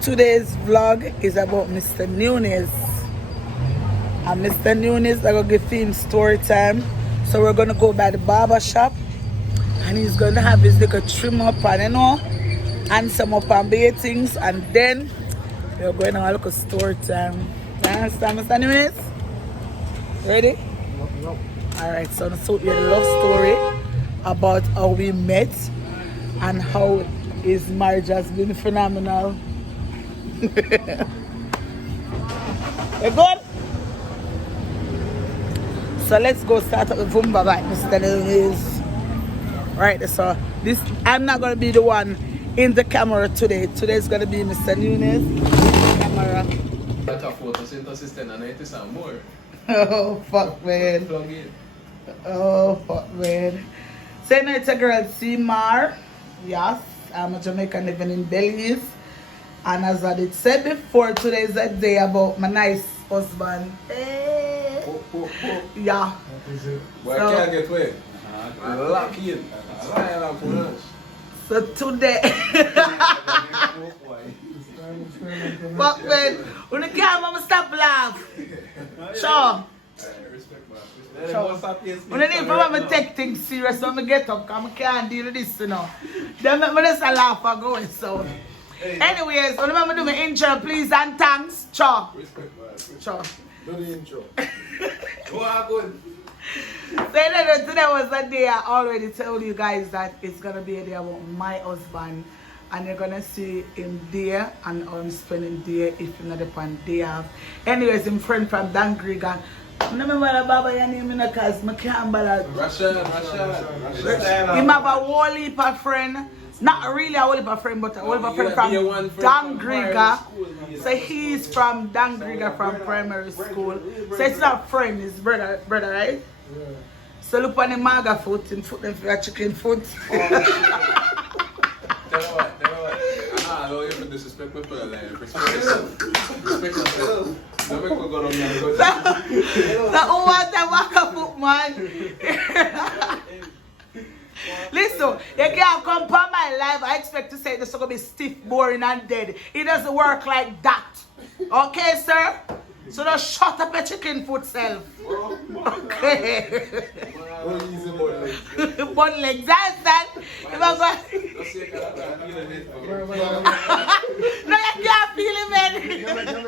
today's vlog is about Mr. Nunez. And Mr. Nunez, I'm going to give him story time. So we're going to go by the barbershop. And he's going to have his little trim up and, you know, and some up and bare things. And then we're going to have a little story time. You understand, Mr. Nunez? Ready? No. Alright, so it's a love story about how we met and how his marriage has been phenomenal. You good? So let's go start up with Vumba by Mr. Nunez. Right, so this I'm not gonna be the one in the camera today. Today's gonna be Mr. Nunez in the camera. Oh fuck man. Oh fuck man. Say no, it's a girl Seymour. Yes, I'm a Jamaican living in Belize. And as I did said before, today is a day about my nice husband. Yeah. Why can't I get away? Lock in. So today fuck man, when the camera stop laugh. Sure. When I need to take things serious, when I get up, I can't deal with this, you know. Then I just laugh and go so. Anyways, when I do my intro, please and thanks. Ciao. Ciao. Do the intro. So anyway, today was the day I already told you guys that it's gonna be a day about my husband. And you're gonna see him there and I'm spending there if you're not upon day off. Anyways, I'm friend from Dangriga. I remember the Baba your name in the cause I can't bother. Rashad. Him have a whole heap of friend. Not really a whole heap of friend, but a whole heap of friend from Dangriga. So he's from Dangriga from primary school. So it's not friend, it's brother, right? Yeah. So look on the maga foot and foot them for a chicken foot. Tell you what. I know you have to disrespect my brother. Respect yourself. Don't make me go down there. The water waka foot man. Listen, you can't compare my life. I expect to say this is going to be stiff, boring, and dead. It doesn't work like that. Okay, sir? So just shut up your chicken foot self. Okay. Butt legs. That's that. If I go... No, you can't feel it, man.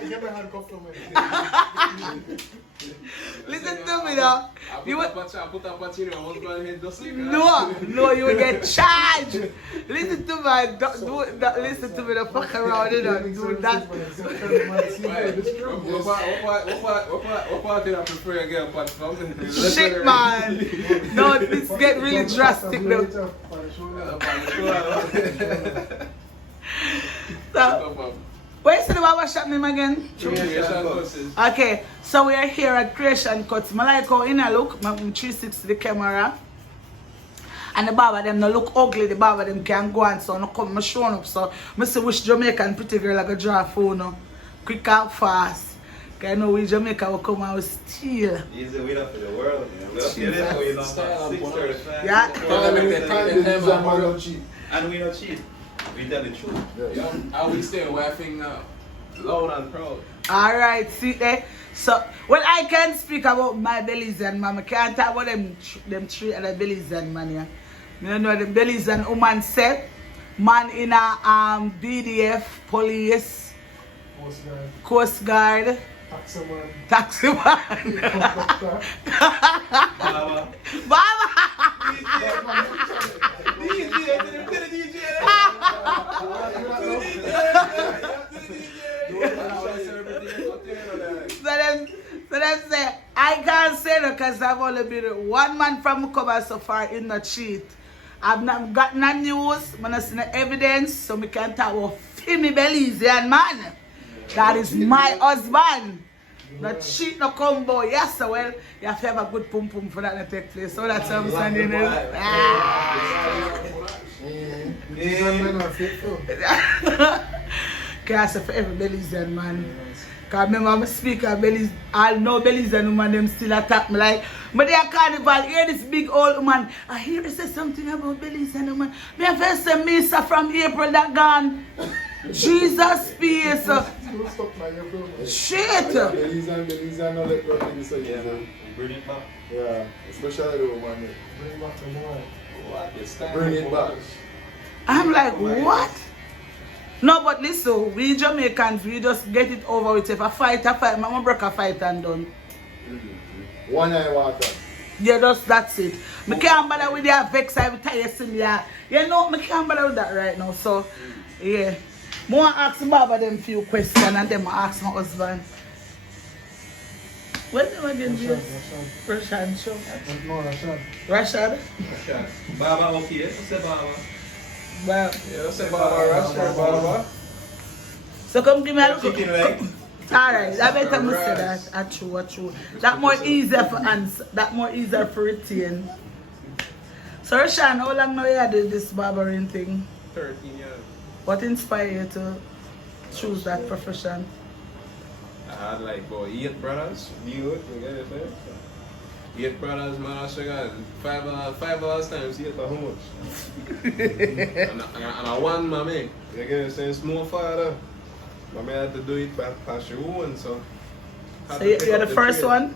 Give me a handcuff to me. Listen to me now. No, you will get charged. Listen to me. Listen to me. The fuck around it and do that. What part did I prefer again? Shit, man. No, this get really drastic now. So, where's the barbershop name again? Okay, so we are here at Creation Cuts. I like how in a look, my 360 the camera. And the barber them no look ugly, the barber them can go and so no come my showing up. So I see which Jamaican pretty girl like a draw phone no. Quick and fast. Cause I know we Jamaica will come and will steal. He's the winner for the world, you know. We'll get it for you now. 6:35. Yeah. And we don't cheat. We tell the truth. Yeah. How we stay laughing now? Loud and proud. Alright, see there. So well I can speak about my Belizean man. I can't talk about them three other Belizean man here. You don't know the Belizean woman said. Man in a BDF, police, Coast Guard. Taxi man. Baba. So them say, I can't say no because I've only been one man from cover so far in the cheat. I've not got no news, I'm not seen no evidence, so we can talk about Fimi Belizean man. That is my husband. No cheat, no combo. Yes, so well, you have to have a good pum pum for that to take place. So that's what I'm saying. Can I say for every Belizean man? Because remember I'm a speaker, Belize, I know Belizean woman, them still attack me like, but they are carnival, hear this big old woman, I hear you say something about Belizean woman. Me have first say Misa from April that gone. Jesus peace. Still stuck by your film. Shit. Belize and no let go of this again. Bring it back. Yeah, especially the woman. Bring back the boy. What? It's time Bring it back. I'm like, what? No, but listen, we Jamaicans, we just get it over with. If I fight, I'm gonna break a fight and done. One eye water. Yeah, that's it. I can't bother with that vex every time you see me. You know, I can't bother with that right now. So, yeah. I want to ask Barber them few questions and then I ask my husband. What name again, James? Rashad. Show. No, Rashad. Rashad? Barber, okay. What's the Barber? Well, Yeah, that's a Barber, Rashad, Barber. so come give me a look. Chicken leg. Alright, I better must say that. True. That more easier for answer. That more easier for retain. So Rashan, how long now you had this barbering thing? 13 years. What inspired you to choose that profession? I had like about 8 brothers. You get it, man? 8 brothers, man, I should have $5 times 8 how much? and I won my man. You get it, saying small father. My man had to do it by your own, so. So you're the first one?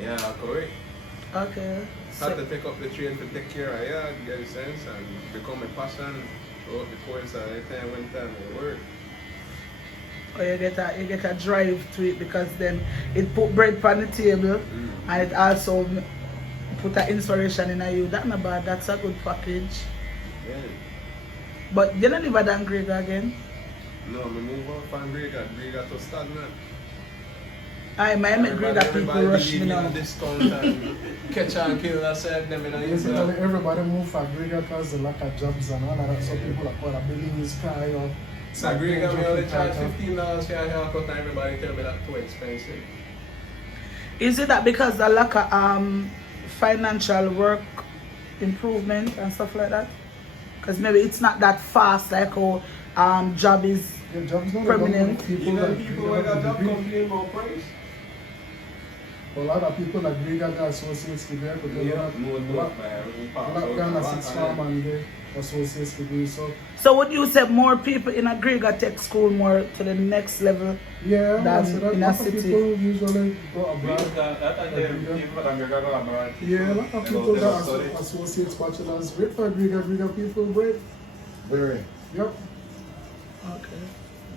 Yeah, correct. Okay. Had to pick up the train to take care of yard, get a sense, and become a passion throughout the course of the time when time I work. Or you get a drive to it because then it put bread on the table and it also put an inspiration in you. That's not bad, that's a good package. Yeah. But you don't live at Grega again? No, I move on from Grega to stagnant. I met Grega people rush me now. Discount and catch and kill, I said them in a Basically, everybody move for Grega because a lot of jobs and all of that. So people are called a Belize car or So Grega me only charge $15 for a haircut and everybody tell me that's too expensive. Is it that because the lack of financial work improvement and stuff like that? Because maybe it's not that fast like how job is permanent. People who got job complain about price. A lot of people that Grega got associates degree because a lot kind of 6 farm and they associates degree. So would you say more people in a Grega tech school more to the next level? Yeah, than so that in a city? people usually go abroad. Yeah, a lot of people that associates bachelors great for Grega people great. Very. Yep. Okay.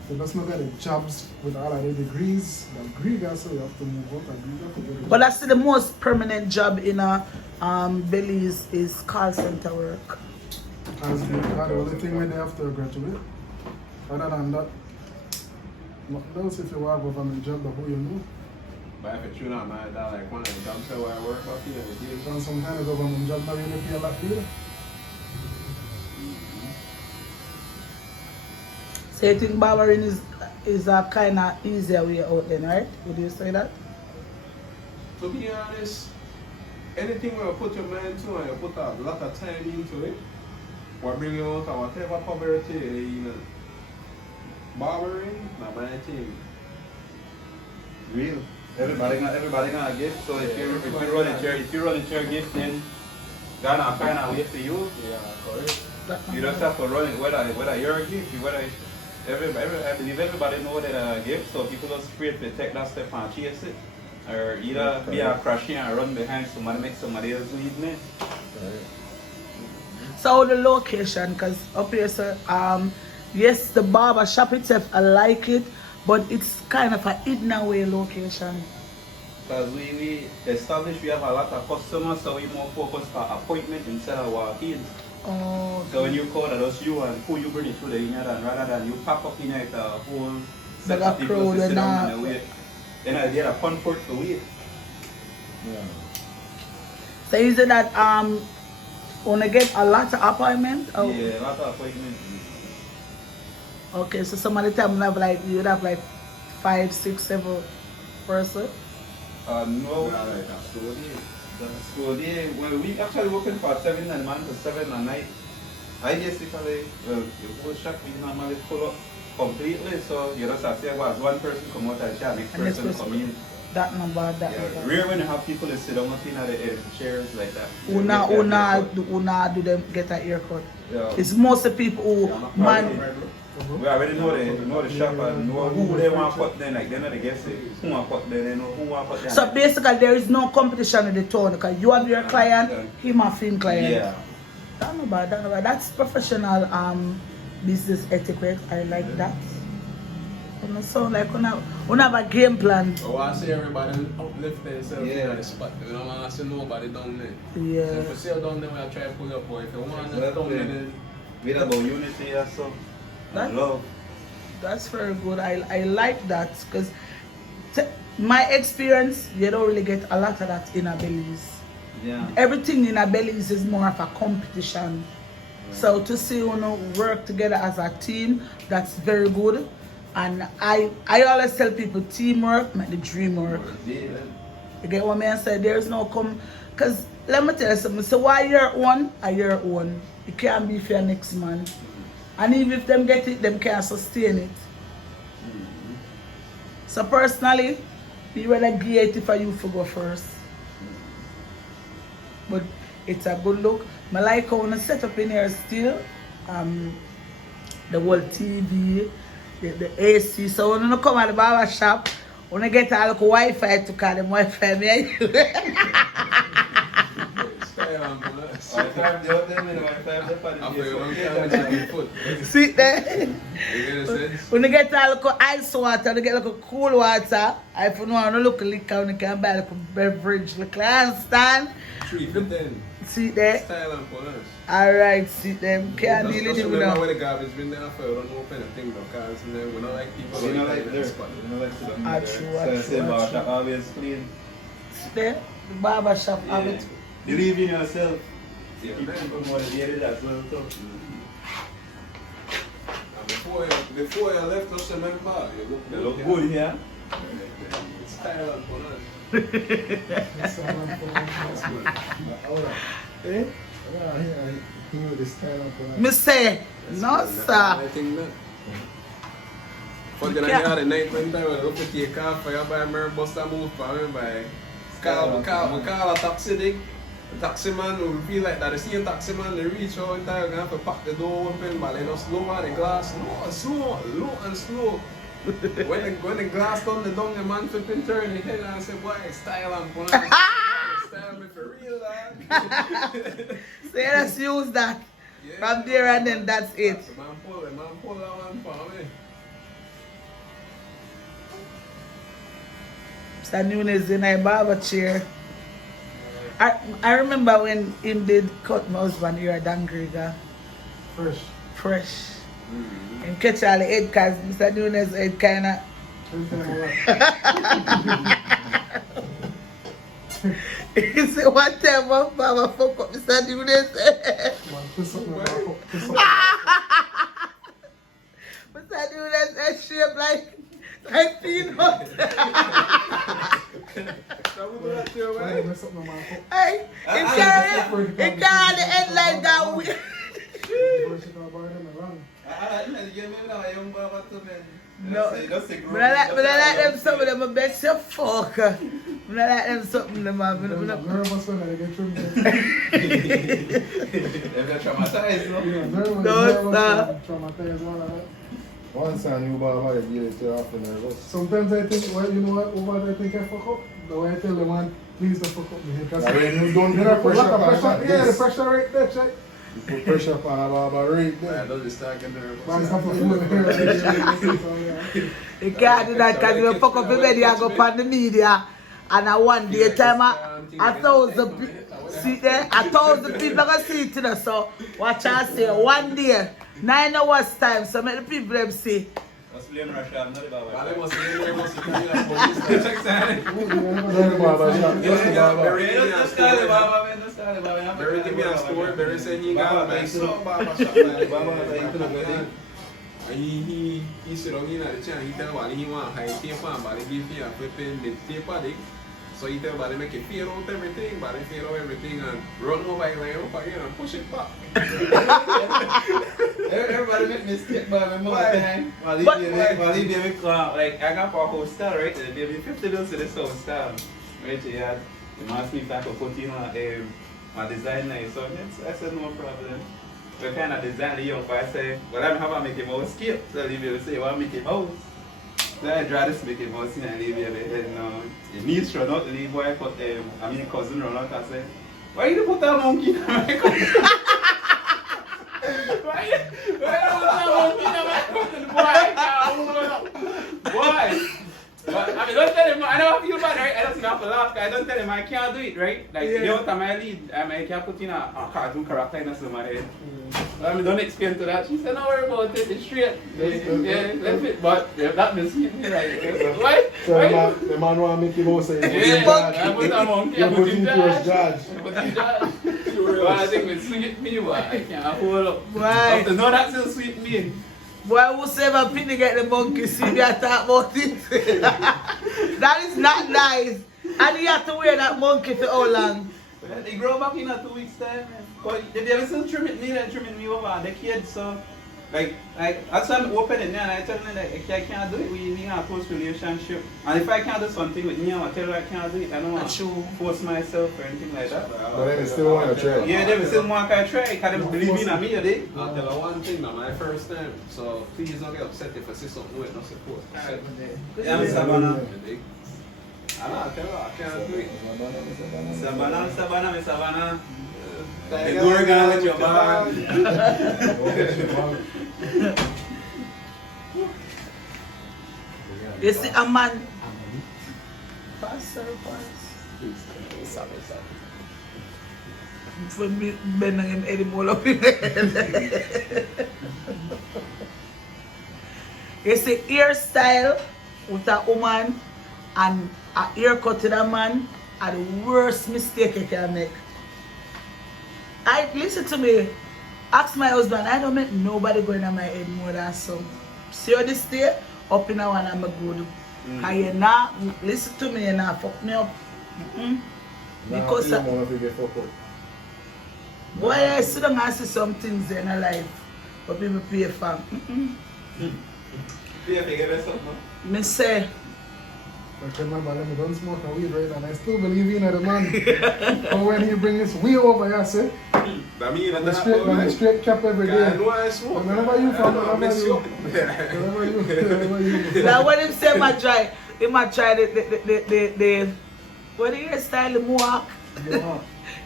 So that's not any jobs with all of the degrees. Like Grega, so you have to move up and Grega to get it. But that's the most permanent job in a Belize is call center work. As the only thing when they have to graduate. Other than that, nothing else if you want government job, but who you know. But if it's true not man, that like one of the jobs where I work up here, You've done some kind of government job, not really pay a lot either. So you think barbering is a kind of easier way out then, right? Would you say that? To be honest, anything where you put your mind to and you put a lot of time into it, will bring you out of whatever poverty, you know. Barbering, not my thing. Real. Everybody gonna gift. So if you run your gift, then gonna find a way for you. Yeah, correct. You just have to run it whether you're a gift, whether I believe everybody know that a gift, so people just afraid to take that step and chase it. Or either be a crashing and run behind somebody, make somebody else lead me. So the location, because up here, sir, yes, the barber shop itself, I like it, but it's kind of a hidden away location. Because we established we have a lot of customers, so we more focus on appointment instead of walk-ins. Oh, So when you call that us you and who you bring it to the inner and rather than you pop up in it a whole set Like a of people crowd to sit and down and wait. Then I get a comfort to wait. Yeah. so is it that wanna get a lot of appointment? Oh. Yeah, a lot of appointments. Okay, so some of the time you'd have like 5, 6, 7 person. No. Yeah, like a slow day. So we actually working for 7 and man to 7 at night. I basically, the whole shop we normally full up completely, so you just have to say, well, one person come out and shop, next And next person person. come in. That number, that Yeah, number. rare when you have people that sit down in the chairs like that. Una do them get a haircut. Yeah. It's most of the people who man. We already know the shop and know who they want to put there. Like they know the guests. Who want to put there? They know who want to put there. So basically, there is no competition in the town because you have your client, him have him client. Yeah. Don't know about. That's professional business etiquette. I like that. You know, sound like we have a game plan. I want to see everybody uplift themselves in the spot. You don't want to see nobody down there. Yeah. So if you see you down there, we'll try to pull you up. Or if you want to down there, then... We about unity and so. And love. That's very good. I like that because my experience, you don't really get a lot of that in a Belize. Yeah. Everything in a Belize is more of a competition. Right. So to see work together as a team, that's very good. And I always tell people teamwork make the dream work. You get what I say? There's no because let me tell you something. So why your own are your own. You can't be for your next man. And even if them get it, them can't sustain it. So personally, we rather create it for you to go first. But it's a good look. I like how I set up in here still. The whole TV, the AC. So when you come at the barber shop, when you get a little Wi-Fi to call them Wi-Fi, me. See there? When you get a little ice water, you get a little cool water. If you want to look liquor, you can buy a little beverage. You understand? 3 for 10. See there? Style and polish. Alright, see them. Can't deal with it now. now. When the garbage bin there, I don't know anything because we don't like people We don't like in dirt. the spot. We don't like to do Ah, dirt. true, So I say barbershop always clean. See there? The barber shop have it. Believe in yourself. You keep people motivated as well too. And before you left us, remember, You look good here. Style and polish. That's good. Eh? Yeah, this kind of Me say, no sir. I think that. Fucking I got a night when I look at your car for you buy my bus and move for me by call a taxi dig. The taxi man will feel like that the same taxi man they reach out in time, have to pack the door open, but they just lower the glass, slow and slow. when the glass done the down, the man flipping turn his head and say, boy, style and put on. Style me for real, lad. So let's use that. Yeah, From there and then that's it. Man pull that one for me. Mr.Nunez in a barber chair. I remember when him did cut my husband here at Dangriga. Fresh. And catch all the head because Mr.Nunez head kinda. He said one time my father fuck up Mr.Nunez. Mr.Nunez head shaped like peanut. Hey, it carry the head like that. No, but I like them some of them. I bet you fuck. I like them something them. If they're traumatized, no, Once I knew about it, you get often nervous. Sometimes I think, well, you know what I think I fuck up? The way I tell the man, please don't fuck up me. Because When you don't you get know, the pressure the on pressure, like yeah, the this, pressure right there, check. you put pressure on a barber right I there. don't just start getting nervous. Man, stop for food here. you can't do that because you fuck up your bed, you go on the media. And I one day time, 1,000 people, see there, 1,000 people gonna see it today. So watch I say, one day, 9 hours time, so make the people them see. Must be in Russia, I'm not about Well, it. they must be in there, must be cleaning up police. Check that. Don't barber shop, just the barber. Barry give me a story. Barry said he got a nice barbershop. And he sit down in the chair. He tell Wally he want high tape on, but he give me a flipping the tape on it. So he tell Wally make it fade out everything, but he fade out everything and run over like up again and push it back. Everybody make mistake by me more time. While he baby come, like I got for a whole style, right? And they give me $50 to this whole style. Right, yeah. The man asked me if I could put in my design nice, so I said no problem. we kind of design the young boy say, well, I'm have a Mickey Mouse skip. So they will say, well, Mickey Mouse. So I draw this Mickey Mouse in and leave it and the niece run out, the little boy put cousin run out and say, why you put that monkey in my cousin? Why you put that monkey in my cousin? Boy! But I mean, don't tell him, I don't feel bad, right? I don't have to laugh, I don't tell him I can't do it, right? Like, the other time I lead, I can't put in a cartoon character in somebody's head. I mean, don't explain to that. She said, don't worry about it, it's straight. Yeah, left it, but that means me, right? Why? So the man want Mickey Mouse say, I put a monkey, I put in judge. judge. Well, I think it's sweet me, boy. I can't hold up. Why? After no, that's still sweet me. Boy, whosoever Penny get the monkey, see me I talk about it. That is not nice. And you have to wear that monkey for how long? Well, they grow back in a 2 weeks time. But they ever still trimming me over the kids, so like that's why I'm open it now and I tell them that I can't do it, we have a close relationship. And if I can't do something with me, I tell her I can't do it. I don't want to force myself or anything like that. But then they still want to try. Yeah, they still want to try because they believe in me, they. I'll tell her one thing, now, my first time, so please don't get upset if I see something with no support. Yeah, Mr. Savannah. I'll tell her I can't do it. Savannah. The door gonna let your bag. You see a man. For me, bending him anymore up in You see hairstyle with a woman and a haircut with a man are the worst mistake you can make. Listen to me. Ask my husband, I don't make nobody go in my head more than some. See how this day? Up in a one I'm a good. And you not, listen to me, you not fuck me up. Because boy, I sit down and see some things in my life. But people pay for. Me say, I can remember them don't smoke a weed right and I still believe in the man. But when he bring this weed over here, say, the straight cap every day. I know I smoke. Whenever you from, whenever you. now when him say my try, he might try the what do you style the mohawk?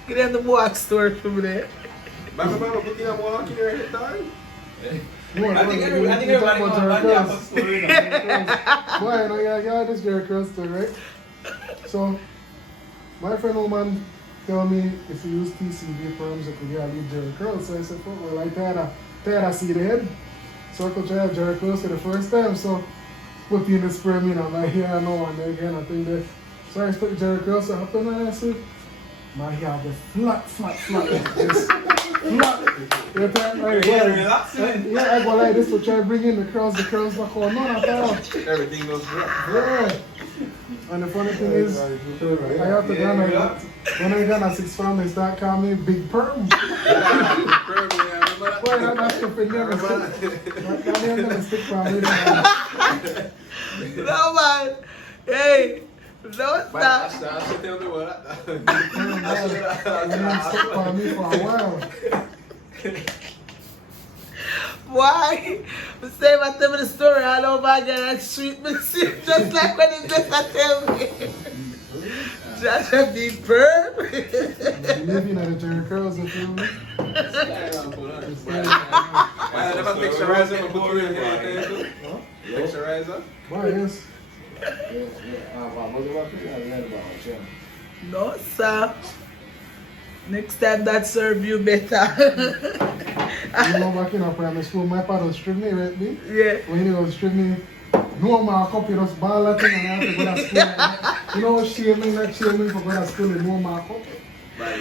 Get in the mohawk store from there. Mama, put in a mohawk in your head, darling. I think everybody knows about the story. Boy, you know, yeah, this Jerry Curl story, right? So, my friend woman tell me if you use TCV firms, you could get a lead Jerry Curl. So I said, well, I tired of see the head. So I could try Jerry Curl for the first time. So, put in the sperm in, I'm like, yeah, I know, and again, I think that. So I stuck Jerry Curl, so happened, and I said, man, he have the flat. Just flat. Yeah, I go like this to try to bring in the curls back on. No, not at all. Everything goes flat. Yeah. And the funny thing is, I have to go like, when I got a 6 family, start calling me Big Perm. Boy, that's the thing never stick. That never stick for me. No man. Hey. No stop. She tell me what That stick for me for a while. Why? Say I tell me the story all over again and street me just like when he just tell me. Just a big perm. Living at the Jerry Curls, you feel me? I never picturize him and put you in here. Picturizer? Why, yes. No, sir. Next time that serve you better. You know, back in our primary school, my father strip me, right? Me? Yeah. When he was strip me, no more copy, just ball that thing and I have to go to school. You know what shaming, like shaming for going to school and no more copy. But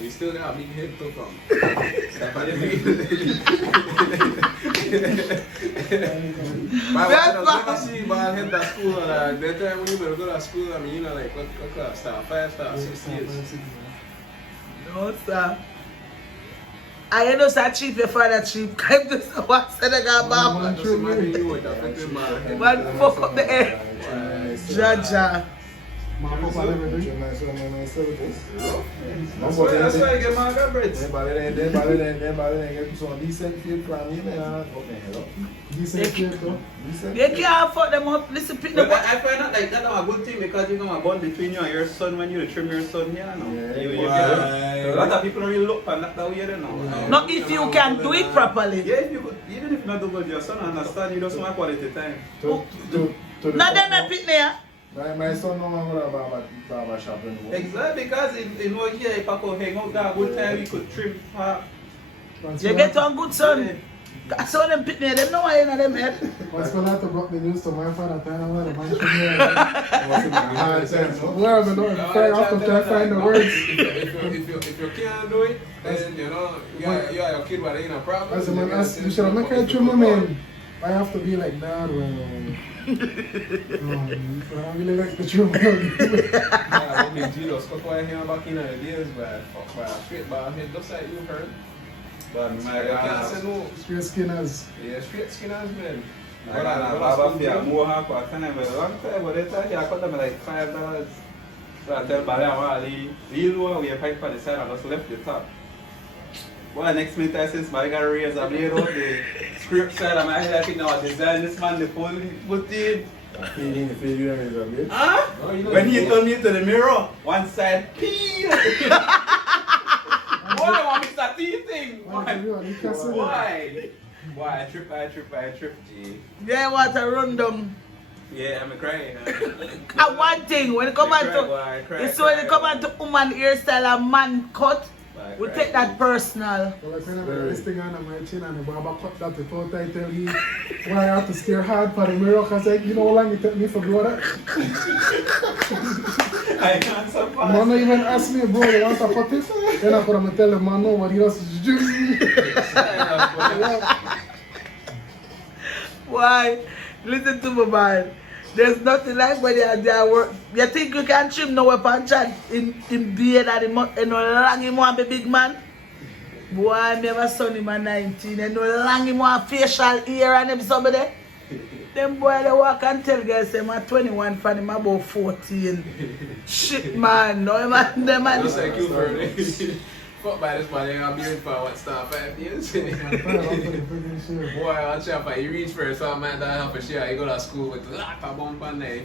you still got a big head to come. I see ball head to school and that time when you go to school, I mean, you know, like what class start? 5 star, 6 years. No, sir. I know that cheap, your father cheap. I'm just one Senegal Barber. Just imagine you with that fucking man. Man, fuck up the air. Jaja. Mop up and everything. Trim my son and myself. That's why I get my fabrics. Then get some decent feel from me, man. Decent shape though. You can't fuck them up. Listen, pick But the I find that like that's a good thing because you're gonna bond between you and your son when you trim your son here now. Yeah. You get a lot of people don't really look on that way there now. not if you can do it properly. Yeah, if you could, even if you not do good, your son understand you don't want quality time. Not them a pick there. My son no longer have a barbershop anymore. Exactly, because in know here if I could hang out that good time you could trim her. You get on good son. I saw them pick there, them know why in them head. Once I had to broke the news to my father, I know the man from here. Well, I don't have to try to find the words. If you can't do it, then you know, you are your kid, but ain't a problem. As a man, you should make her trim him in. I have to be like that. I don't really like the trim. Yeah, I mean, Jesus, because I hear back in the days, but straight by head, just like you heard. But You can't say no. Straight skinners. Yeah, straight skinners, man. I got a barber fee at Mohawk for a time, but a long time, but they tell you I cut them like $5. So I tell Barry I want to leave low, we pipe for the side and just left the top. Well, next minute I since I got to raise a blade out the script side of my head, I think now I design this man, the full put in. Huh? When he told me to the mirror, one side, pee! Boy, I want Mr. T thing! Why? Why? I trip, G. Yeah, what a rundown. Yeah, I'm crying. And one thing, when it come on to, it's when it come on to woman hairstyle and man cut, we take that personal. Well, like when I put this thing on my chin and the barber cut that without I tell you why I have to stare hard for the mirror because like, you know how long it took me for blow that? I can't survive. The man don't even ask me, bro, you want to put this? Then I put him and tell the man no, what he does is juice me. Why? Listen to me, man. There's nothing like when they work. You think you can trim no weapon chat in beard and long him want be big man? Boy, I never saw him at 19 and no long him want facial hair and him somebody. Them boy they walk and tell girls say I'm 21 for him about 14. Shit man, no man, them man. Just like you, bro. Fuck by this man, I'm beard for what start 5 years. Boy, watch out, if you reach for it, so I might not have a share. You go to school with a lot of bump on there.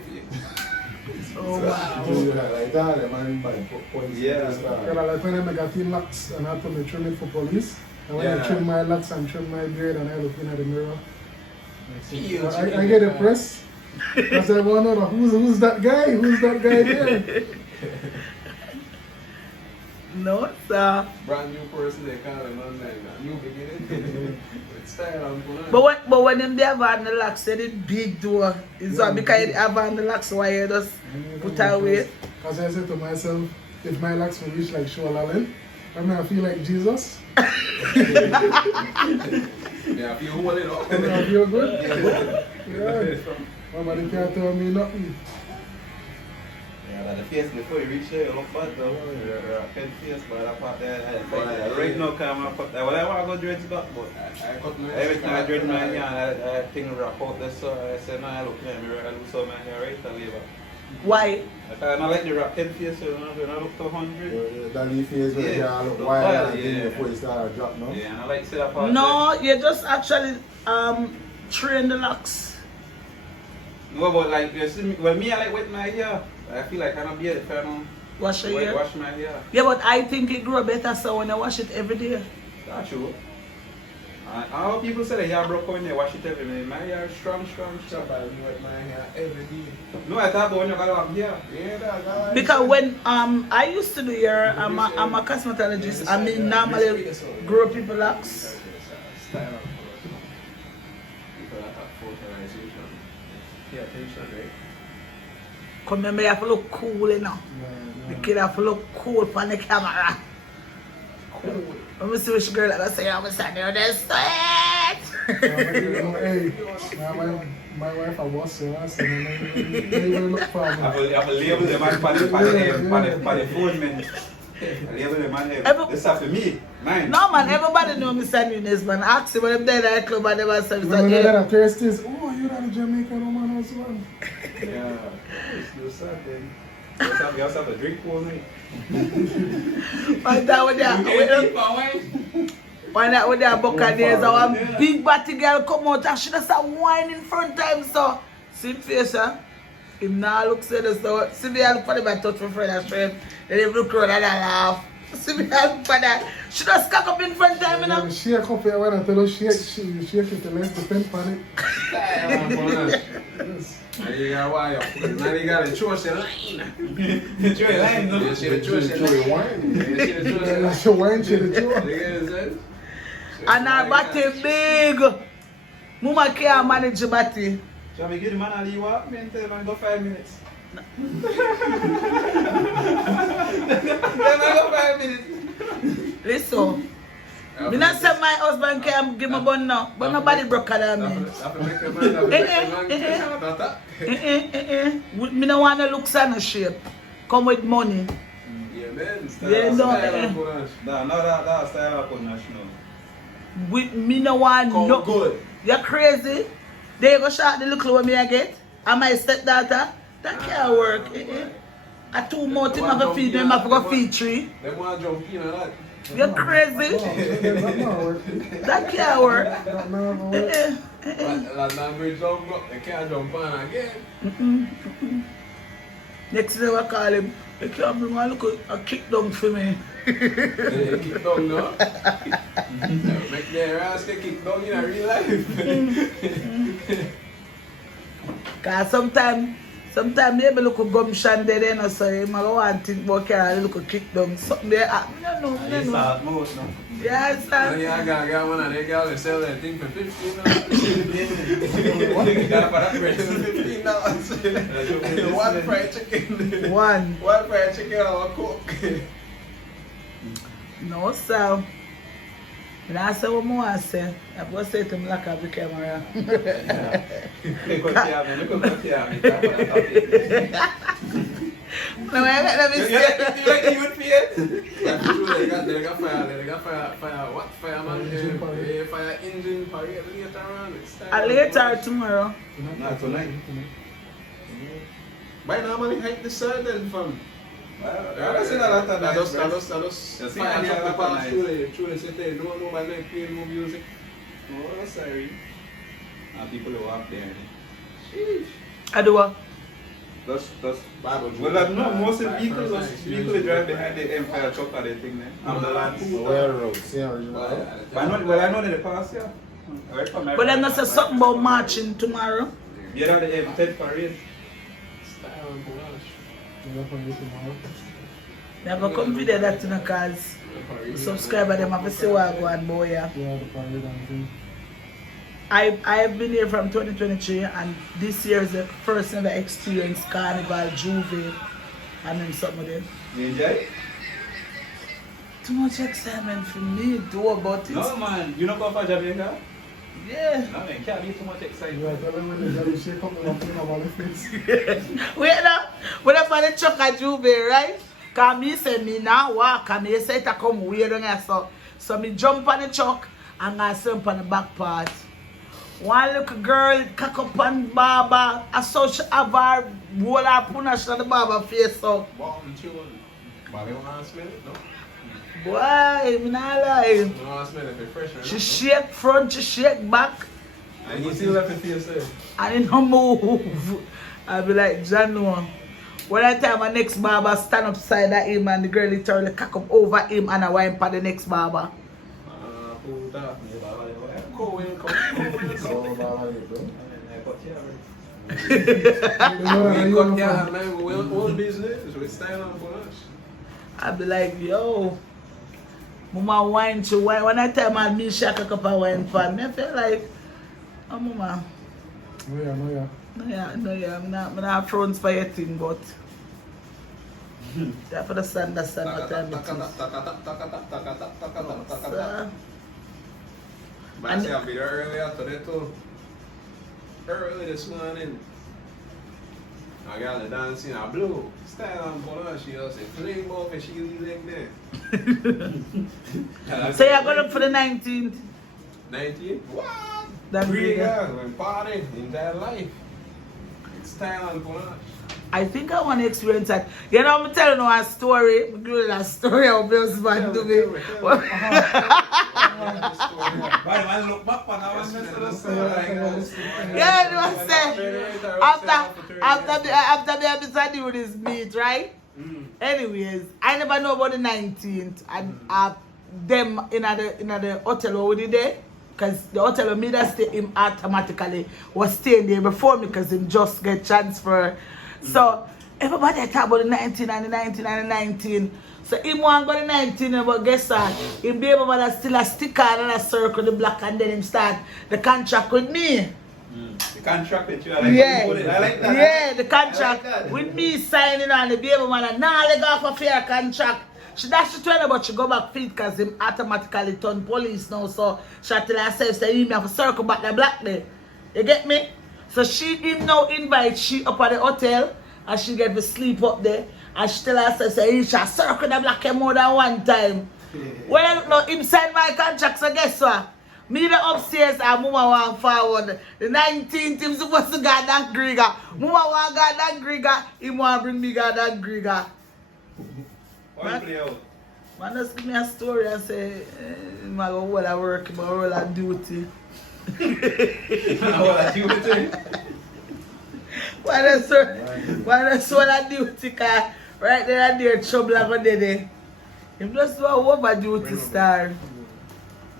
Oh wow. Like that, man, by points. Yeah. Like when I got thin locks and I have to trim it for police. And when I trim my locks and trim my beard and I look in at the mirror. I get depressed. Because I want to know who's that guy? Who's that guy there? No, sir. Brand new person, they call him on there. New beginning. Style on But when them they have on the locks, they did big door. It's all because they have on the locks, why you just put away. Because I said to myself, if my locks will reach like Shoalalan, I'm going to feel like Jesus. Yeah, if you hold it up. I'm going to feel good. Yeah. Nobody can't tell me nothing. Yeah, the face before you reach there, you look bad though. You're a head face, but that part there, right now, I put that. Well, I want to go dreads back, but every time I dread my hair, I think wrap out this, so I said, no, I look in the mirror, I lose all my hair right away. Why? I don't like the wrap head face, so when I look to 100. That leaf face where you look wild and before you start drop, no? Yeah, and I like to see that part. No, you just actually train the locks. No, but like, you see me, well, me, I like wet my hair. I feel like I don't be if I don't Wash your hair? wash my hair. Yeah, but I think it grow better so when I wash it every day. That's true. How people say the hair broke when they wash it every day. My hair is strong. I wet my hair every day. No, I thought when you got up here. Yeah, that's Because when I used to do hair, I'm a cosmetologist. I mean normally grow people locks. Style of people that have photoization. Pay attention, right? Come remember you have to look cool, you know. The kid have to look cool on the camera. Cool. Let me see which girl that say, I'm standing on the sweat. Hey, my wife I was so I said, I look for I have a label the man for the phone, man. I label the man. This is for me, mine. No man, everybody know Mr.Nunez, man. Ask him when I'm there at the club and they was saying, when they got thirsties, oh, you're not a Jamaican woman as well. Yeah, it's still sad then. You also have a drink for me. One time with that Buccaneers, our big batty girl come out and she just a wine in front time, so see face, huh? Him now look say this, so see me I look for him and touch my friend and straight, then he look around and I laugh. See me I look for that. She just cock up in front time, you know? Shake up here when I tell her shake it and let's depend on it. Yes. Now you got wire. Now you got a choice in line. Enjoy your line, no? You see the choice in line. You see the choice in line. She wine, she the You choice. get what I'm saying? And her body big. Mama can't manage the body. Shall we give the man a leave up? Me and tell him go 5 minutes. Go 5 minutes. Listen. Me not say my husband can give me bun now, but nobody broke than me. Me no want to look sana shape. Come with money. Yeah, man. Yeah, no, That's style of national. With me no want no. Good. You're crazy. They go shot the little one me I get. And my stepdaughter. That can't work. I 2 months him have to feed them, I have to go feed 3. They want to jump in on that. You're crazy. That can't work. That language don't go. They can't jump on again. Next day I call him. They can't bring a look a kick down for me. They kick down now. Make their ass get kicked down in real life. Cause sometimes maybe look a gumption there then or so you might want to think about a look kick down. Something there happen. No. Yeah, sir. Yeah, I got one of they girls that sell that thing for $15. $15. One fried chicken. One fried chicken or a coke. No, sir. And I say what more I say. I go say to him like a big camera. Look what you have. No, let me see. You like you would fear? They got fire. What fire, man? Fire engine parade later on. Later tomorrow. Not tonight. By now, man, hype the side then, fam. I see that lot of I just fire truck the past nice. through the city. No man like playing more music. Oh, sorry. And people who are up there. I do what? That's Barber. well, I know most of the people drive behind the Empire truck or the thing there. Ambulance. But I know that the past, yeah. But then I say something about marching tomorrow. You know the M10 parade. Never come video that to the cause subscriber them have to see what I go and boy. Yeah, the parade and thing. I have been here from 2023 and this year is the first ever experience Carnival, Juve and then something there. You enjoy it? Too much excitement for me to do about it. No man, you not go for Jamaica? Yeah. No man, can't be too much excitement. Yeah, tell them when they got to shake up and clean up all the face. Wait now, what if I chuck at Juve, right? Cause me say me now walk and me say it come weird on here so me jump on the truck and I jump on the back part. One little girl cock up on Barber, I saw she have her roll her punish on the Barber face so. Bobby want to smell it? No. Boy, me not lie. You want to smell it fresh, right? She shake front, she shake back, And you still left it to yourself. and it no move. I be like, John no. When I tell my next barber stand up side of him and the girl literally cock up over him and I wipe for the next barber. Pull that. I be like, yo, mama wine to wine. When I tell my me she cock up a wine for me, I feel like, oh mama. No, yeah. No, I'm not front for your thing, but that's for the understand what time it is. But I say I'll be there early after that too. Early this morning. I got the dancing a blue. Style on Bola, she just say fling off and she leave like that. So you're going up for the 19th? 19? What? That's Three big, girls when party in their life. It's style on Bola. I think I want to experience that. You know, I'm telling you a story. I'm doing a story of my husband to me. Man, look back on that one, Yeah, you know, say, after me do this meet, right? Anyways, I never know about the 19th and them in the hotel over there. Because the hotel made us stay him automatically was staying there before me because him just get transferred. So everybody talk about the 19 and the 19 and the 19. So him want go the 19, but guess what? Him be able to still a sticker and a circle the black and then him start the contract with me. The contract that you are like, Yeah, put it. I like that. yeah, the contract with me signing on the baby man. Now let go for fair contract. She dash to tell her, but she go back feet because him automatically turn police now. So she tell herself that he have to circle back the black there. You get me? So him now invite she up at the hotel and she get to sleep up there. And she tell herself that he shall circle the black more than one time. Well, no, him sign my contract, so guess what? Me the upstairs and Mama want forward. The 19th him supposed to get that Grigger. Mama want got that Grigger. He want bring me got that Grigger. Man, just give me a story and say, I'm going to go all I work, I'm going to all I duty. All I duty? Why that's all I duty? Because right there and there, trouble I go there. If just do a over duty star.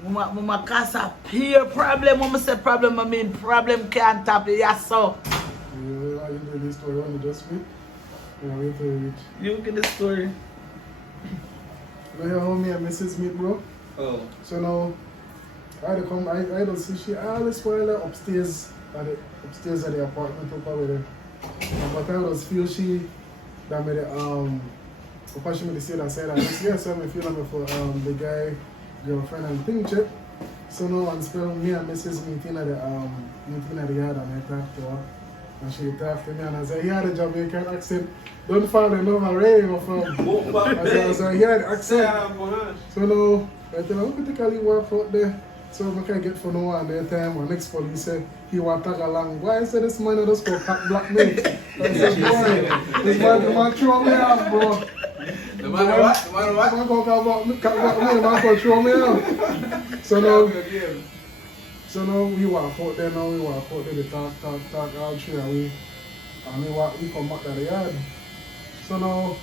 Mama cause a peer problem. Mama say problem, I mean problem can't tap it. Yes, so. Yeah, you do this story on the just speak. Yeah, wait till you reach. You get the story. You know how me and Mrs. meet, bro? Oh. So now, I don't see she always spoil her upstairs at the apartment up over there. But I always feel she that made the she made the say that side and this year, so I feel like for the guy, girlfriend and thing check. So now I'm spell me and Mrs. meeting at the yard and I talk to her. And she talked to me and I said, yeah, the Jamaican accent. Don't fall in love already, my friend. I said, yeah, the accent. So now, I tell her, we typically work out there. So I can get for no one day time. And next police said, he want to tag along. Why I said this man just go cut black me? I said, boy, this man throw me off, bro. The man what? The man what? The man go cut black me, the man go throw me off. So now we walk out there, we talk all three and we come back to the yard. So now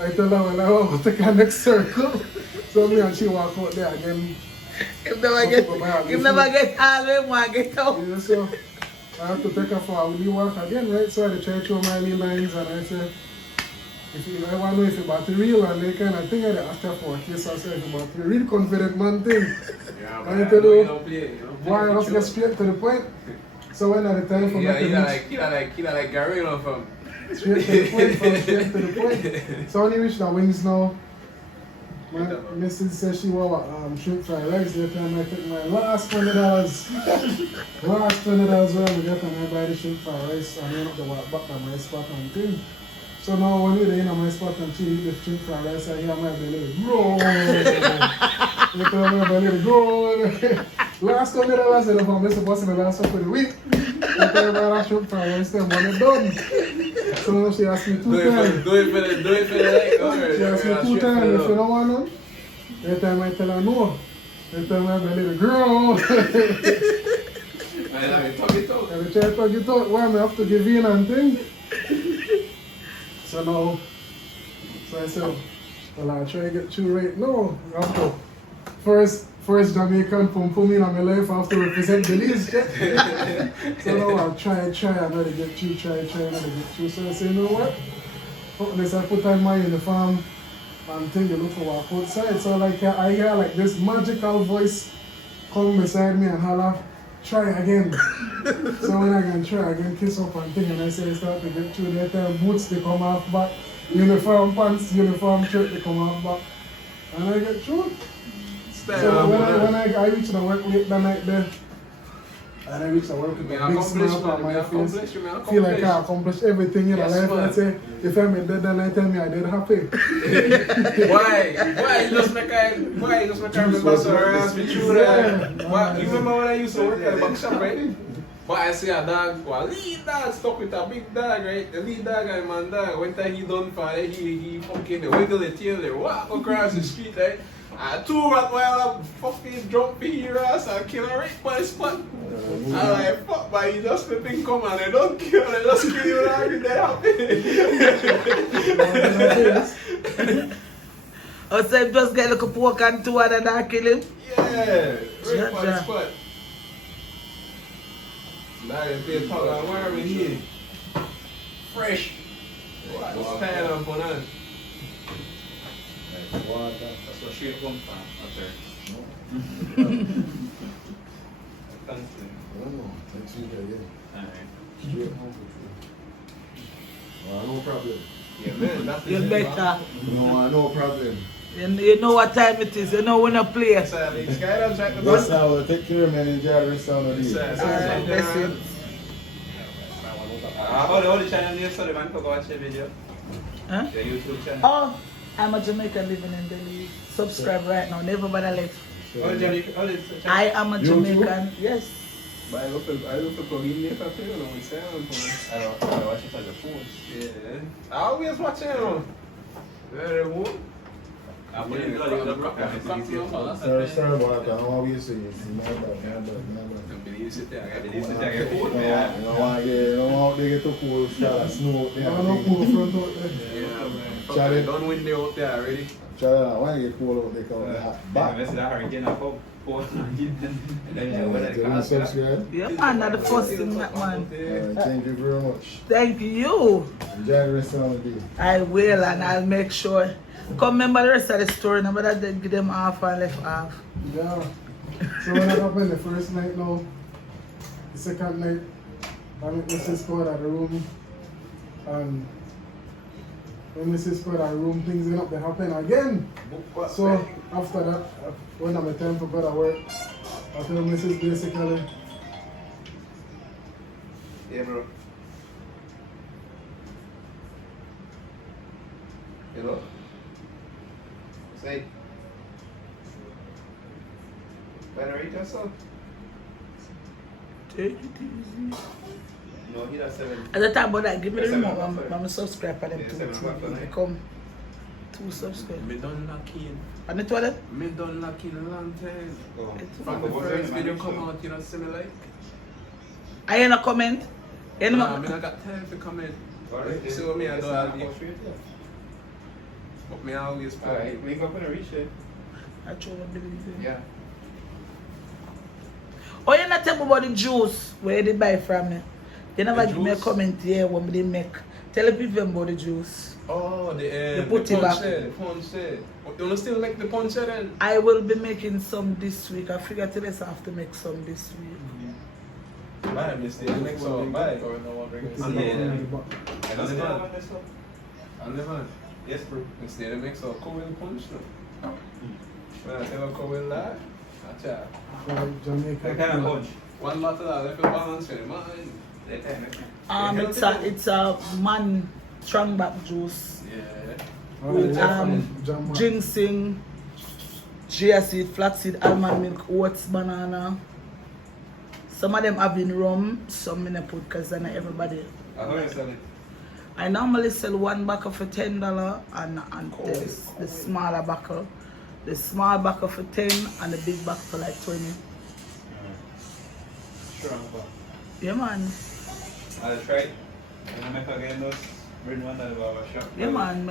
I tell her when I want to take our next circle. So me and she walk out there again. If never get all the way, want get out. Yeah, so I have to take her for a wee walk again, right? So I try to throw my little lines and I say, I want to know if you're about to real and they kind of think of the after for a case. I say, if you're about to real confident man thing. Yeah, and I tell you, why I just get straight to the point. So when at the time for me he like Gary from straight to the point. So when you reach the wings now, my missus says she want shrimp fried rice. That time I take my last $20. Last $20 where I get and I buy the shrimp fried rice and I end up the back of my spot and thing. So now when you're in my spot and she eat the shrimp fried rice, I hear my belly grow. I tell my belly grow. Last $20 I don't know supposed to be the last one for the week. I tell her that shrimp fried rice, then money done. So now she asked me 2 times. Do it for the She asked me 2 times if you don't want none. Every time I tell her no. Every time I belly grow. And I talk it out. Every time I talk it out, why I have to give in and thing. So now, I said, well, I'll try to get you right now. I have to first Jamaican pum in my life, I have to represent Belize. So now I'll try another get you, try another get you. So I say, you know what? Unless I put on my uniform and think you look for walk outside. So like I hear like this magical voice come beside me and holler, try again. So when I can try again, kiss up and thing, and I say start to get through that time, boots they come off back, uniform pants, uniform shirt they come off back, and I get through. So when I reach the work late that night there, and I reach the work with a big smile on my face, feel like I accomplished everything in life. And I say, if I'm dead that night, tell me I did happy. Why? You just make her remember so her ass be true there. You remember when I used to work at the Barbershop, right? But I see a dog, a lead dog stuck with a big dog, right? The lead dog and man dog, when time he done for it, he fucking wiggle the tail, they walk across the street, right? And two Rottweiler fucking jump in here ass and kill her right by the spot. And like, fuck, but he just flipping come and they don't kill, they just kill you dog and they happy. Or so if just get like a pork and two other and kill him? Yeah, right by the spot. Now you feel tall and warm in here. Fresh. Just stand up on that. That's what she come from. Okay. Thanks. Alright. No problem. Yeah, man, that's You better. No problem. You know what time it is, you know when to play. That's how they skydive track the That's bus. how I take care of me and enjoy the rest of the day. Alright, bless you. How the channel name so the man can go watch the video? Huh? The YouTube channel. Oh, I'm a Jamaican living in Delhi. Subscribe right now, never bother left. I am a Jamaican, yes. But I look to plug in there for you, we sound for I watch it on the phone. yeah. I always watch it on. Very good. I'm putting it on the Sorry about that. I'm always saying it's my bad. You sit there, I got You don't want to get too cold, start snow. I don't know who front out there. Yeah, man. Charlie. Done windy out there already. Try that. Why you get cold out there? Because it's hot. Back. That's the hurricane of hope. Subscribe. Yeah, man, that's the first thing, that man. Thank you very much. Thank you. Enjoy the rest of the day. I will, and I'll make sure. Come remember the rest of the story, remember that they give them half and left half. Yeah. So when that happened the first night now, the second night, I met Mrs. Scott at the room. And when Mrs. Scott at the room, things end up to happen again. So after that, when I'm time to go to work, I tell Mrs. basically, Yeah, bro. Hello? Say. Better eat yourself? Take it easy. No, he does 7. At the time, but I give me the Yes, remote. I'm I'm subscribe for them Yes, to I'm not TV. for They that. come 2 subscribe. Me done locking. And the toilet? Me done locking a long time. It's From the first video come out, you know, see me like? I ain't a comment. You know, Nah, I not got time to comment. See what me I do all day. But me always play. Alright, we go for the reach it. I truly believe it. Yeah. Oh, you not tell me about the juice where you did buy from me. You never The give me a juice? comment here when we didn't make. Tell the people about the juice. Oh, the put it back. punch there, the punch there. You don't still like the punch there then? I will be making some this week. I figured today I have to make some this week. Bye, Mr. The next one, bye. it's And the then- one in the back. I don't know about this one. And never. Yes, bro. Instead of mix up Cowell punch now. When I tell a Cowell lie, I tell. Jamaica. That kind of punch. One bottle of left balance for the man. It's a man strong back juice Yeah. with Jam ginseng, chia seed, flaxseed, almond milk, oats, banana. Some of them have in rum, some in a put because not everybody. How do you sell it? I normally sell one bottle for $10 and the smaller bottle. The small bottle for 10 and the big bottle for like 20. Strong one. Yeah man. I'll try it. And I make again those bring one at the barbershop. Yeah man.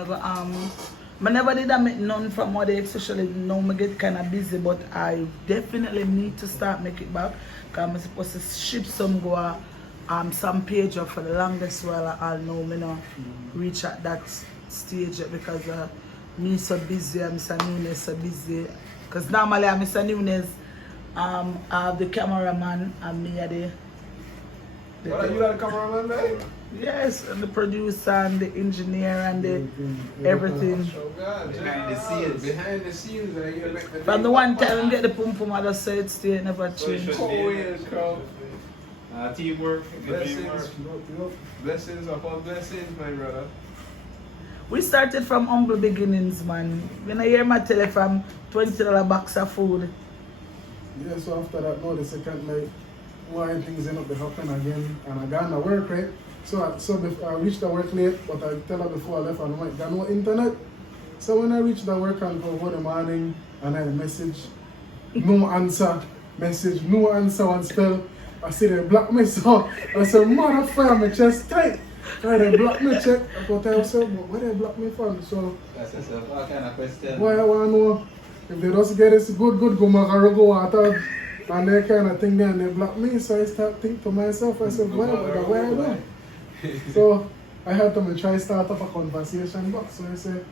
I never did that make none from what they especially now I get kinda busy, but I definitely need to start make it back. Cause I'm supposed to ship some some page up for the longest while I'll know me not reach at that stage yet because me so busy and Mr. Nunez so busy. Because normally I'm Mr. Nunez, I have the cameraman and me are the What are you the cameraman, man? yes, and the producer and the engineer and the everything. Oh God, Behind the scenes. Behind the scenes, you make the From the one time we get the pum pum, I just say it stay, never change. Cowell, crowd. Teamwork, good Blessings. teamwork. Blessings upon blessings, my brother. We started from humble beginnings, man. When I hear my tell you from $20 box of food. Yeah, so after that, now the second night, why things end up happening again. And I got to work, right? So I reached the work late, but I tell her before I left, I got no internet. So when I reached the work and for the morning, and I had a message, no answer, message, no answer, one spell. I see they block me, so I said, motherfucker, my chest tight. So they block me, check. I go tell myself, but where they block me from? So, That's all kind of question. why I want to know if they just get this good, go back and go water. And they kind of thing there, and they block me. So I start thinking to myself, I said, where I know? So I had to try start up a conversation box. So I said,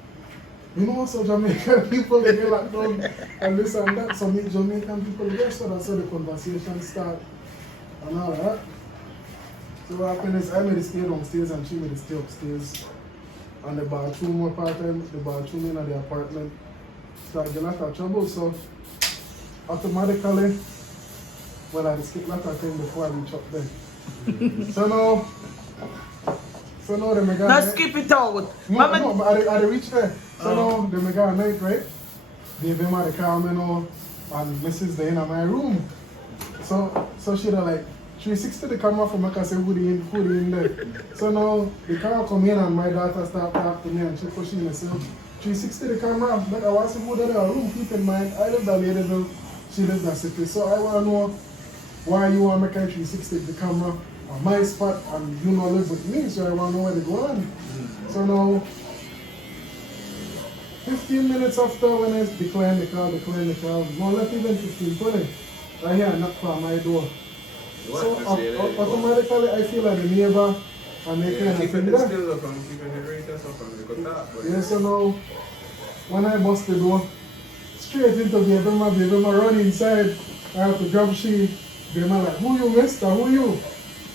you know, so Jamaican people they get locked down and this and that. So meet Jamaican people there, so that's how the conversation start and all that. So what happened is I made it stay downstairs and she made it stay upstairs. And the bathroom apartment, the bathroom in the apartment started getting a lot of trouble. So automatically, well, I skip a lot of time before I reach up there. So now they got Not skip it out. No, but I reach there. So now they got a night, right? Baby mother call me now and Mrs. there in my room. So she like 360 the camera for me because I say who in there. So now the car come in and my daughter start talking to me and she push in and say 360 the camera, but I want to go to the room, keep in mind I live that lady bill, she lives that city. So I want to know why you want to make 360 the camera on my spot and you not live with me, so I want to know where they go on. So now 15 minutes after when I decline the call, more less even 15, 20, I hear a knock on my door. What? So automatically I feel like the neighbor and they kind of keep thing it there. still up and keep it right or something. We could talk, but Yeah, so now when I bust the door, straight into baby ma run inside. I have to grab she. Baby ma like, who you mister, who you?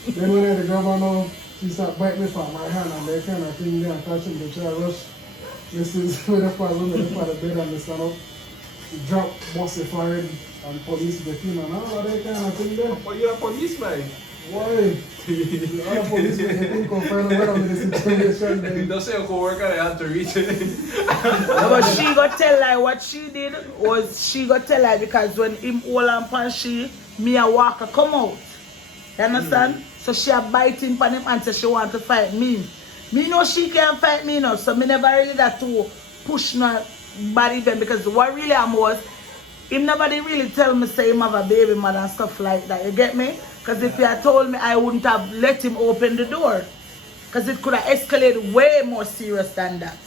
Then when I grab her now, she start biting me from my hand and they kind of thing there and touching the child rush. This is where the problem with the bed and the stand up. Drop, bust the forehead and police get in and all that kind of thing there. but you're a policeman. Why? The other policemen they think of find out with the situation You then. don't say a co-worker they had to reach it. No, but she got tell her what she did was she got tell her because when him hold on pan she, me a walker come out. You understand? So she a biting on him and say she want to fight me. Me know she can't fight me now, so me never really that to push no body them because what really am was him nobody really tell me say him have a baby mother and stuff like that. You get me? Because if he had told me I wouldn't have let him open the door. Because it could have escalated way more serious than that.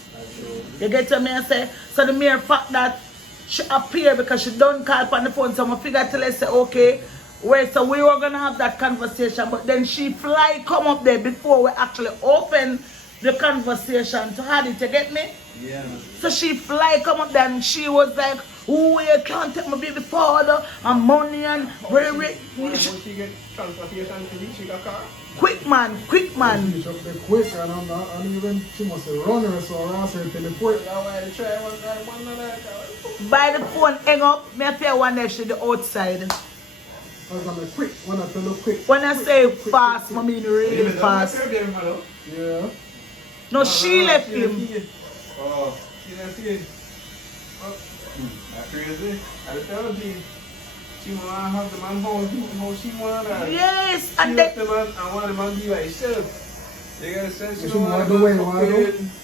You get to me and say, so the mere fact that she appeared because she don't call on the phone, so I figure till I say, okay, wait, so we were gonna have that conversation, but then she fly come up there before we actually open the conversation to have it, you get me? Yeah. So she fly come up there and she was like, oh, you can't take my baby father and money and very She get transportation to reach, she got car. quick man. She up there quick and even she must have run her so I asked her to teleport. By the phone hang up, me I tell one day she the outside. I was gonna quick, when I tell her quick. When I say fast, I mean really fast. Yeah. No, she left him. Oh, she left him. That's crazy. I told you. She want to have the man how she want that. Yes, She and left then the man and want the man be like herself. You get a sense? She don't want want the way, to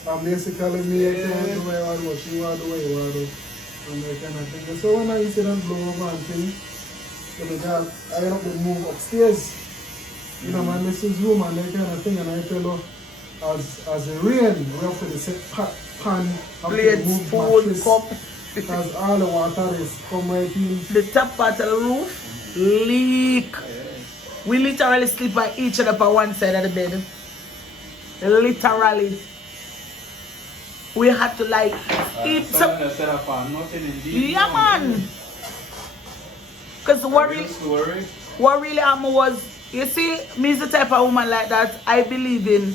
I'm basically me and the way, she want the way, and that kind of thing. So when I incident blow over and thing, so the girl, I end up to move upstairs, you know, my missus' room and that kind of thing, and I tell her, as it rain, we have to set pan, have to plates, move spoon, mattress, cup. because all the water is come right in. The top part of the roof leak. We literally sleep by each other on one side of the bed. Literally. We had to like eat some. Yeah, man. Because what really happened was, you see, me is the type of woman like that. I believe in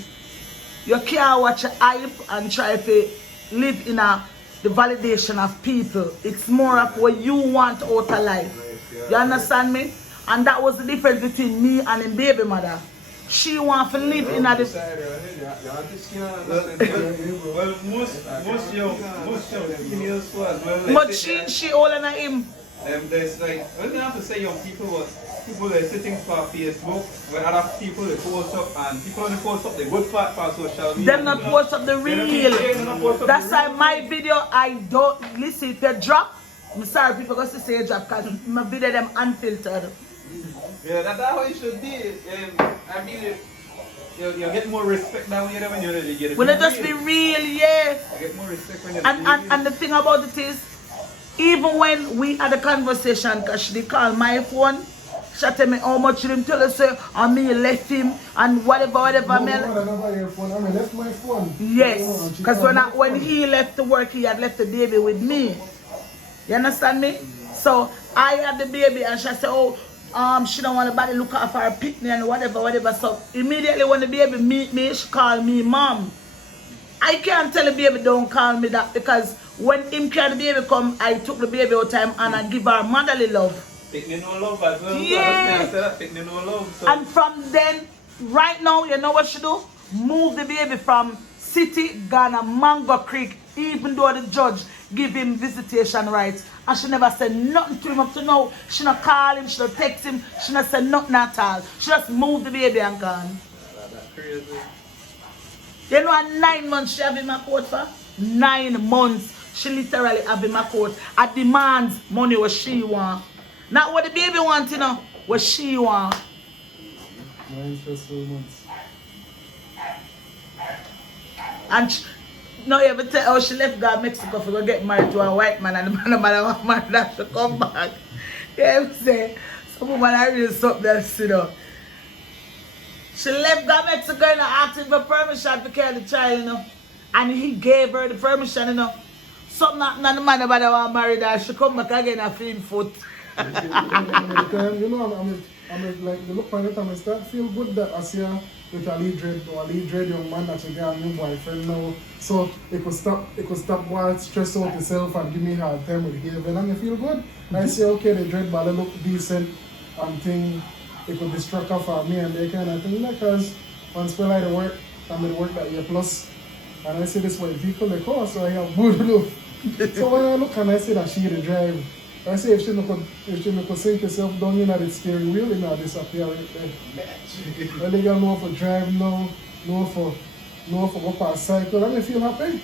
you can't watch a hype and try to live in the validation of people. It's more of what you want out of life. You understand me? And that was the difference between me and a baby mother. She wants to live in a Well, most young females was well. but she older than him. There's like, I don't have to say young people, but people they say things for Facebook, where other people they post up and people only post up the good part for social media. Them not post up the real. That's why my video I don't listen if they drop. I'm sorry people go to say drop because my video them unfiltered. Yeah, that's how it should be. I mean you get more respect now when you get it. Will it just be real, yeah. You get more respect when you And the thing about it is, even when we had a conversation, because she call my phone, she tell me how much him tell us say, and me left him and whatever. No, I never your phone. I mean, left my phone. Yes, because when he left to work, he had left the baby with me. You understand me? So I had the baby and she said, oh, she don't want nobody look after her picnic and whatever. So immediately when the baby meet me, she call me mom. I can't tell the baby don't call me that because when him carry the baby come, I took the baby all time and I give her motherly love. Picnic no love as well. Yeah. Picnic no love. So. And from then, right now, you know what she do? Move the baby from City, Ghana, Mango Creek, even though the judge give him visitation rights. And she never said nothing to him up to now. She not call him, she not text him, she not say nothing at all. She just moved the baby and gone. That's crazy. You know at 9 months she have him a court for? 9 months. She literally have him a court. At demands money what she want. Not what the baby want, you know. What she want. 9 stressful months. And she, no, you ever tell how she left God Mexico for go get married to a white man and the man want married that to come back. You ever say, some woman are really something else, you know. She left God Mexico and asked him for permission to carry the child, you know. And he gave her the permission, you know. Something that none of the man about want married her. She come back again and feel foot. You know, I'm like, the look on it and I start feel good that I see her with a lead dread young man that she got a new boyfriend now. So it could stop while stress out herself and give me hard time with behavior and I feel good. And I say, okay, the dread ball look decent and thing, it could be struck off for me and they kind of thing because once I like the work, I'm going to work that year plus. And I see this white vehicle they call, so I have good look. So when I look and I see that she the drive, I say if she not could sink herself down in the steering wheel, it not disappear right there. Well, they got know for drive now, know for go past cycle, and I feel happy.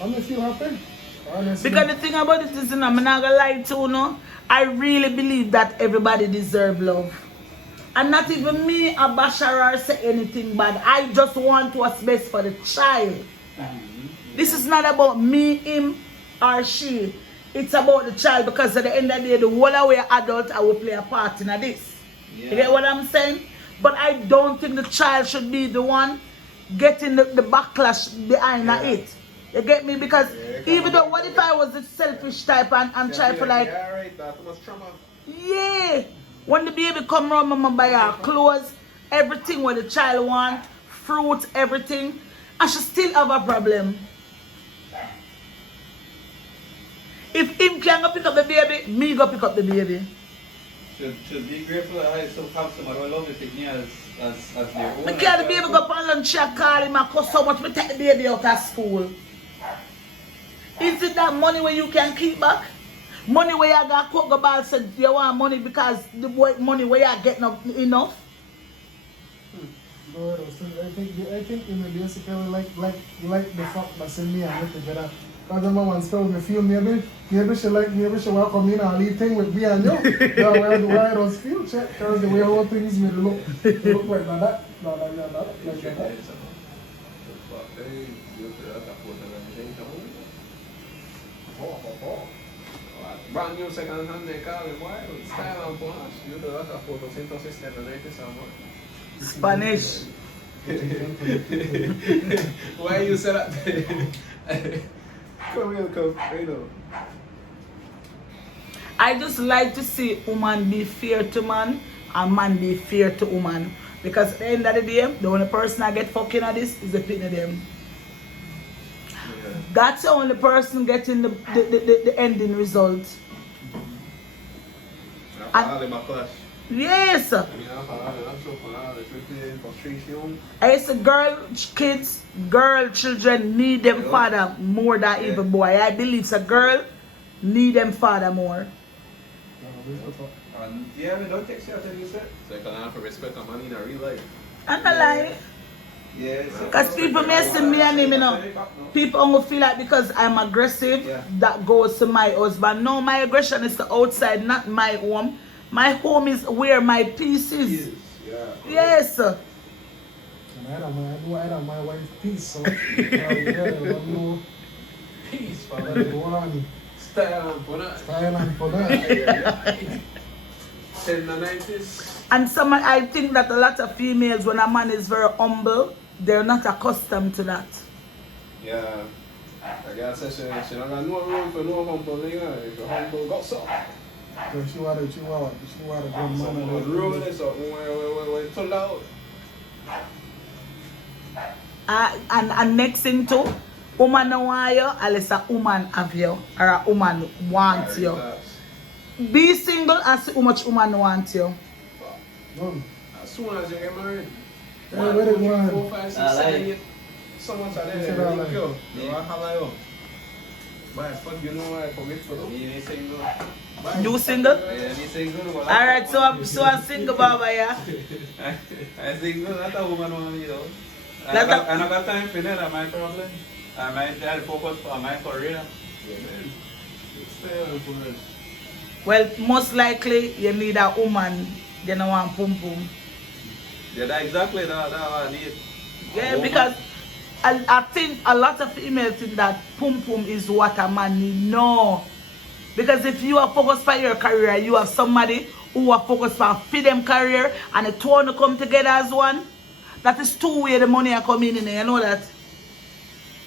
Honestly. Because the thing about it is, you know, I'm not gonna lie to you, no? I really believe that everybody deserves love. And not even me, a basher, say anything bad. I just want what's best for the child. This is not about me, him, or she. It's about the child because at the end of the day, the whole away adult I will play a part in this. Yeah. You get what I'm saying? But I don't think the child should be the one getting the backlash behind it. You get me? Because even though, what if I was the selfish type and try for like... Yeah! When the baby come around, mama buy her clothes, everything what the child want, fruit, everything, and she still have a problem. If him can go pick up the baby, me go pick up the baby. Should be grateful that I still have some other love with me as their own. I carry the baby go up on lunch and call him and cost so much me take the baby out of school. Is it that money where you can keep back? Money where you got cook ball said you want money because the boy money where you getting up enough? No, I think in the basically like the fact that send me and get together. Because the mom once told me feel maybe she will come in and leave thing with me and you. That's why I don't feel check because the way all things will look like that. Like that. Brand new second hand de carro igual, style and ponas. Yo te das a 460 Spanish. Why you set up? Come here, you know. I just like to see woman be fair to man and man be fair to woman. Because at the end of the day, the only person I get fucking at this is the pin of them. Yeah. That's the only person getting the ending result. Yes. I say girl children need them father more than even boy. I believe a girl need them father more. Yeah, we don't text you after you said. So you can have to respect a man in a real life. I'm not lying. Yeah. Because people may see me and him, you know. People only feel like because I'm aggressive, that goes to my husband. No, my aggression is the outside, not my home. My home is where my peace is. Yeah. Yes. And I don't my wife peace, so no Peace, I family. go on. Style and for that. Style and for that. 10 the 90s. And I think that a lot of females, when a man is very humble, they're not accustomed to that. Yeah. I guess she don't got no room for no humble, you know. If you're humble, go so. So she want a good man. Someone rule this up when it's too loud. And next thing too, woman no want you unless a woman have you or a woman wants you. Be single and see how much woman wants you. None. As soon as you get married. Yeah, where they going? 4, 5, 6, 7, 8. Someone's out there. Say that like- Yo, how are you? Why, fuck, you know why I commit for them? Me single. You single? Yeah, me single. Alright, so I'm single, Baba, yeah? I'm single, not a woman want me though. I Not a- don't got time for that, that's my problem. I might try to focus on my career. Yeah, man. Stay on for it. Well, most likely you need a woman, you know, want pum pum. Yeah, that's exactly that what I need. Yeah, because I think a lot of females think that pum pum is what a man need. No. Because if you are focused for your career, you have somebody who are focused for feed them career and the two want to come together as one. That is two ways the money are coming in, you know that.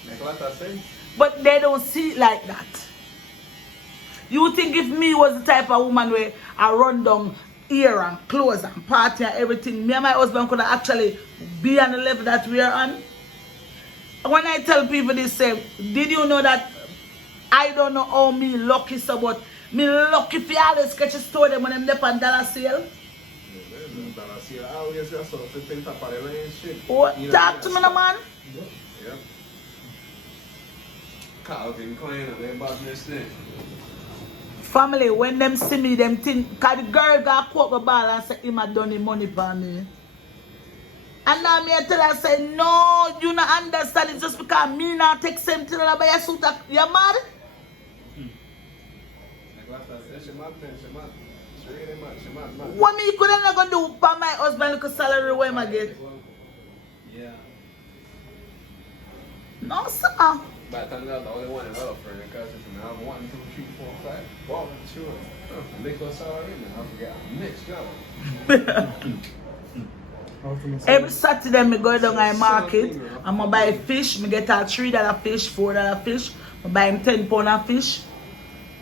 Make a lot of sense. But they don't see it like that. You think if me was the type of woman where I run down here and clothes and party and everything, me and my husband could actually be on the level that we are on? When I tell people this, say, did you know that I don't know how me lucky so, but me lucky for all the sketches store them when I'm there on dollar sale? I always just sort of think top of the line shit. Oh, talk to me, no, man. Yeah. Calvin Klein and their business thing. Family, when them see me, them think, because the girl got caught the ball and say, him had done the money for me. And now me I tell her, say, no, you not understand. It's just because me not take same thing and I buy a suit. You mad? She mad. She really mad. She mad. What me could not gonna do for my husband because salary where I get? Yeah. No, sir. But I'm not the only one in love for it because if you have 1, 2, 3, 4, 5, well, sure. Liquor salary, I forget. Next job. Every Saturday me go down to market. I'm gonna buy fish. Me get a $3 fish, $4 fish. I buy him 10 pound of fish.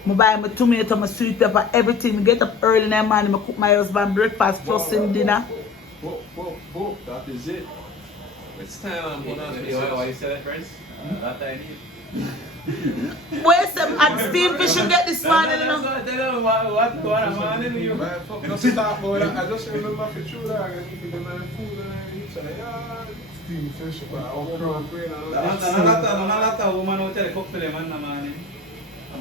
I buy my tomato, my sweet pepper, everything. Me get up early in the morning. I cook my husband breakfast plus in dinner. Whoa. That is it. It's time. Why you say that, friends? That I need. Where's them at steam fish you get this morning? You know? What morning you? Just stop, boy. I just remember for sure that I got to the man food and I eat. So, yeah. Steam fish, but Not a woman who tell cook for them in the morning.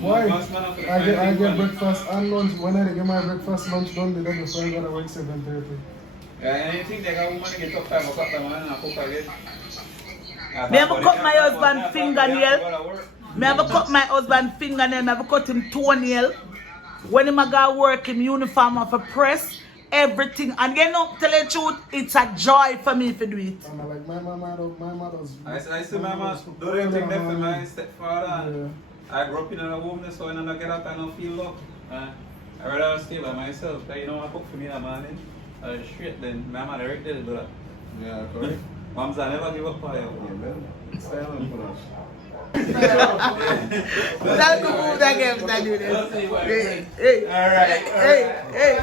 why? I get breakfast and lunch. When I get my breakfast, lunch done, they don't before I gotta work 7:30. Yeah, and you think they got woman to get up 5 o'clock in the morning and cook again? Me have cut my husband fingernail. Me have cut my husband fingernail. Me have cut him toenail. When him a go work, him uniform of a press, everything. And you know, tell the truth, it's a joy for me to do it. And I like my mother's. I see my mom do everything there for my stepfather. I grew up in a home, so when I get up, I don't feel love. I rather stay by myself. You know, I cook for me in the morning. Straight then, my mother right there do that. Yeah, correct. Moms, I never give up for you. Stay on for us. That's the move that game that do this. Hey. Alright. Hey.